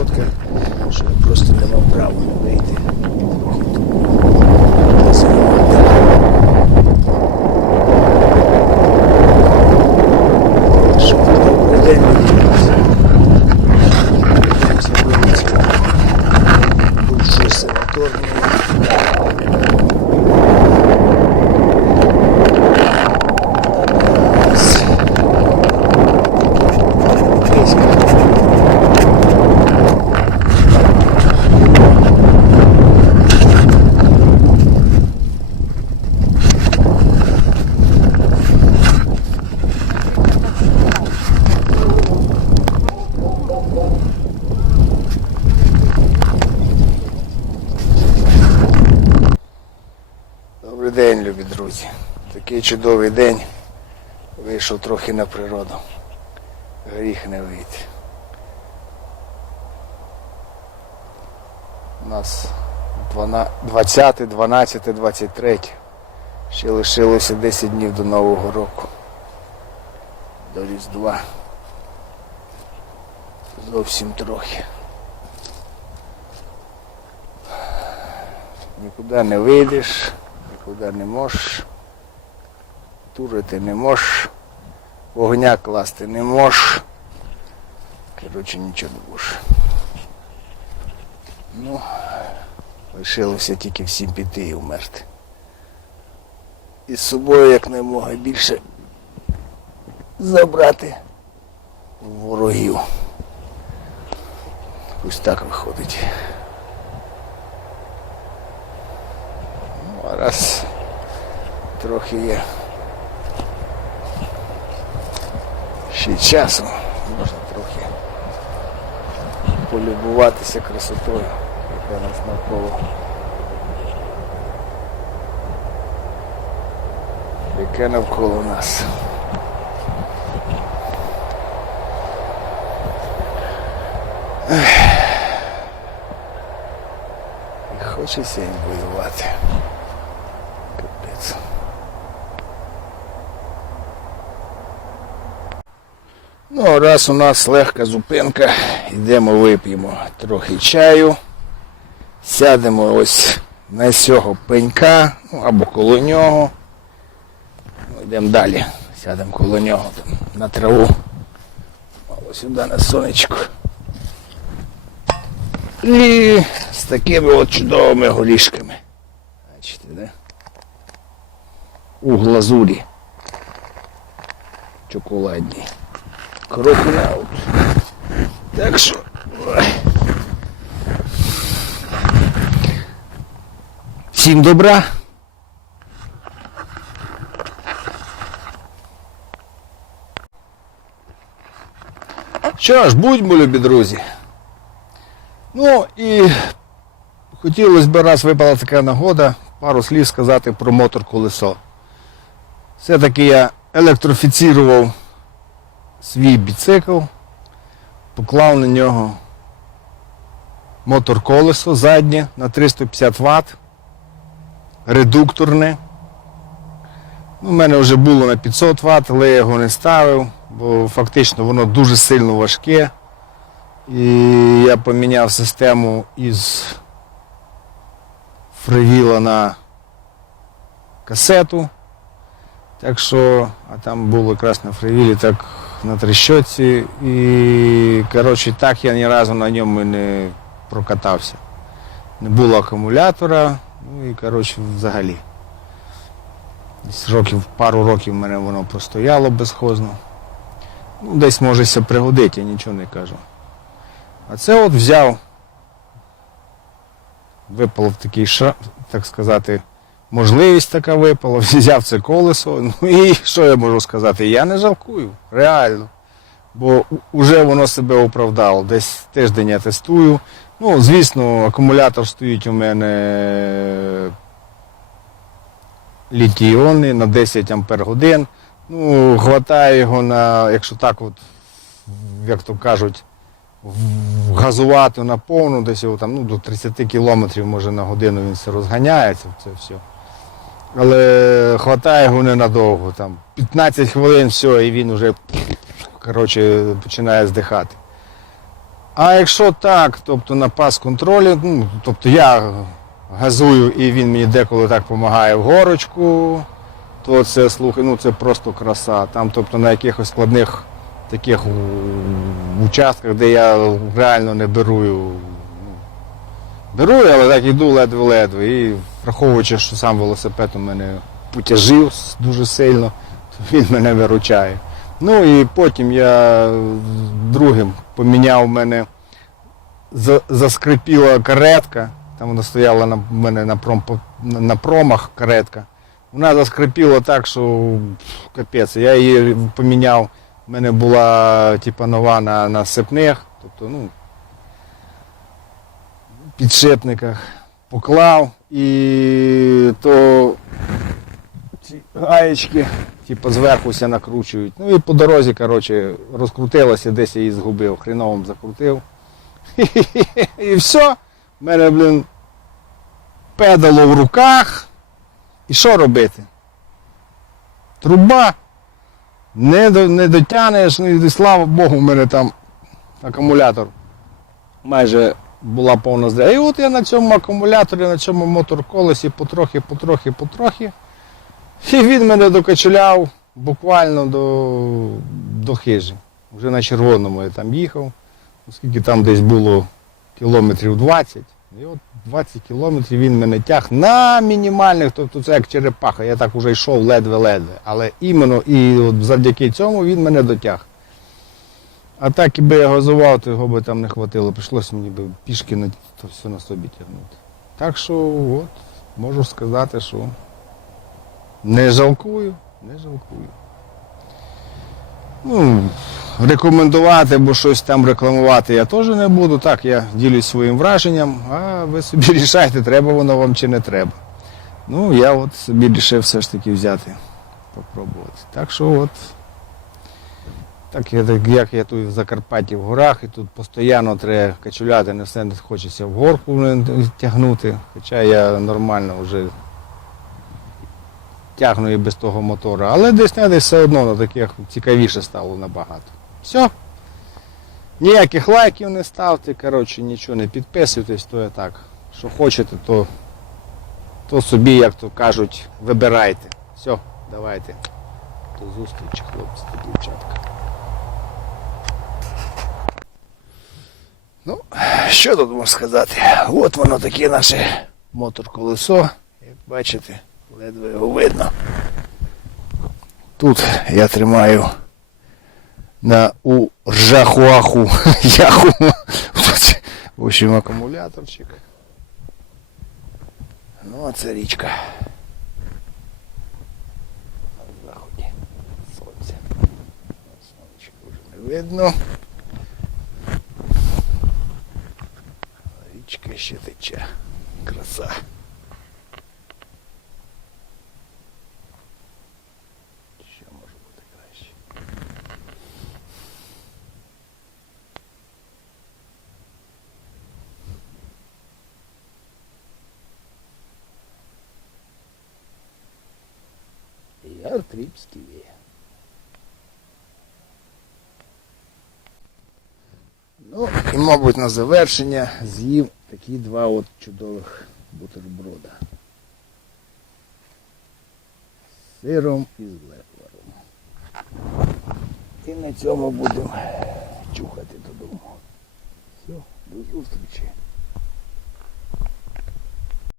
сходка, що я просто не мав права вийти. Такий чудовий день. Вийшов трохи на природу. Гріх не вийти. У нас 20, 12, 23. Ще лишилося 10 днів до Нового року. До Різдва. Зовсім трохи. Нікуди не вийдеш, нікуди не можеш. Турити не можеш. Вогня класти не можеш. Коротше, нічого не будеш. Ну, лишилося тільки всім піти і вмерти. І з собою якнаймога більше забрати ворогів. Ось так виходить. Ну, а раз трохи є ще часу, можна трохи полюбуватися красотою, яка нас навколо. Яке навколо нас. І хочеться їм воювати. Капець. Ну, раз у нас легка зупинка, йдемо вип'ємо трохи чаю, сядемо ось на цього пенька, ну або коло нього. Ну, йдемо далі, сядемо коло нього там, на траву. Ось сюди на сонечко. І з такими от чудовими горішками. Бачите, да? У глазурі. Чоколадній. Кроконаут. Так що. Всім добра. Що ж, будьмо, любі друзі. Ну і хотілося б раз випала така нагода пару слів сказати про мотор колесо. Все-таки я електрофіцірував свій біцикл, поклав на нього мотор колесо заднє на 350 Вт, редукторне. Ну, У мене вже було на 500 Вт, але я його не ставив, бо фактично воно дуже сильно важке. І я поміняв систему із фривіла на касету. Так що, а там було якраз на фривілі, так на трещотці. І коротше, так я ні разу на ньому не прокатався. Не було акумулятора, ну і коротше взагалі. Десь років, пару років в мене воно простояло безхозно. Ну, десь може ся пригодить, я нічого не кажу. А це от взяв, випало в такий шра, так сказати, можливість така випала, взяв це колесо. Ну і що я можу сказати? Я не жалкую, реально. Бо вже воно себе оправдало. Десь тиждень я тестую. Ну, звісно, акумулятор стоїть у мене літій-іонний на 10 ампер годин. Ну, хватає його на, якщо так от, як то кажуть, газувати на десь його там, ну, до 30 кілометрів може на годину він все розганяється, це все. Але хватає його ненадовго. Там 15 хвилин, все, і він вже коротше, починає здихати. А якщо так, тобто на пас контролі, ну, тобто я газую і він мені деколи так допомагає в горочку, то це слухай, ну це просто краса. Там, тобто на якихось складних таких участках, де я реально не беру. Беру, але так йду ледве-ледве. І враховуючи, що сам велосипед у мене потяжив дуже сильно, то він мене виручає. Ну і потім я другим поміняв мене заскрипіла каретка. Там вона стояла на мене на, пром, на промах каретка. Вона заскрипіла так, що капець. Я її поміняв. У мене була типа нова на, на сипних, тобто, ну, підшипниках поклав і то ці гаєчки типу, зверху накручують. Ну і по дорозі, коротше, розкрутилося, десь я її згубив, хріновим закрутив. І все. У мене, блін, педало в руках. І що робити? Труба. Не, до, не дотягнеш, ну і слава Богу, в мене там акумулятор майже була повна зря. І от я на цьому акумуляторі, на цьому мотор-колесі потрохи, потрохи, потрохи. І він мене докачуляв буквально до, до хижі. Вже на червоному я там їхав, оскільки там десь було кілометрів 20. І от 20 кілометрів він мене тяг на мінімальних, тобто це як черепаха, я так вже йшов ледве-ледве. Але іменно і от завдяки цьому він мене дотяг. А так, якби я газував, то його би там не хватило. Прийшлося мені би пішки на то все на собі тягнути. Так що от, можу сказати, що не жалкую, не жалкую. Ну, рекомендувати або щось там рекламувати я теж не буду. Так, я ділюсь своїм враженням, а ви собі рішайте, треба воно вам чи не треба. Ну, я от собі вирішив все ж таки взяти, попробувати. Так що от. Так, як я тут в Закарпатті в горах, і тут постійно треба качуляти, не все хочеться в горку тягнути. Хоча я нормально вже тягну і без того мотора. Але десь не десь все одно на таких цікавіше стало набагато. Все. Ніяких лайків не ставте, коротше, нічого не підписуйтесь, то я так. Що хочете, то, то собі, як то кажуть, вибирайте. Все, давайте. До зустрічі, хлопці дівчатка. Ну, що тут можна сказати? От воно таке наше мотор-колесо. Як бачите, ледве його видно. Тут я тримаю на у ржахуаху яху. В общем, акумуляторчик. Ну, а це річка. На заході сонця. Сонечко вже не видно. Річка ще тече. Краса. Що може бути краще? Яр Тріпський. Ну, і, мабуть, на завершення з'їв такі два от чудових бутерброда. З сиром і з лепаром. І на цьому будемо чухати додому. Все, до зустрічі.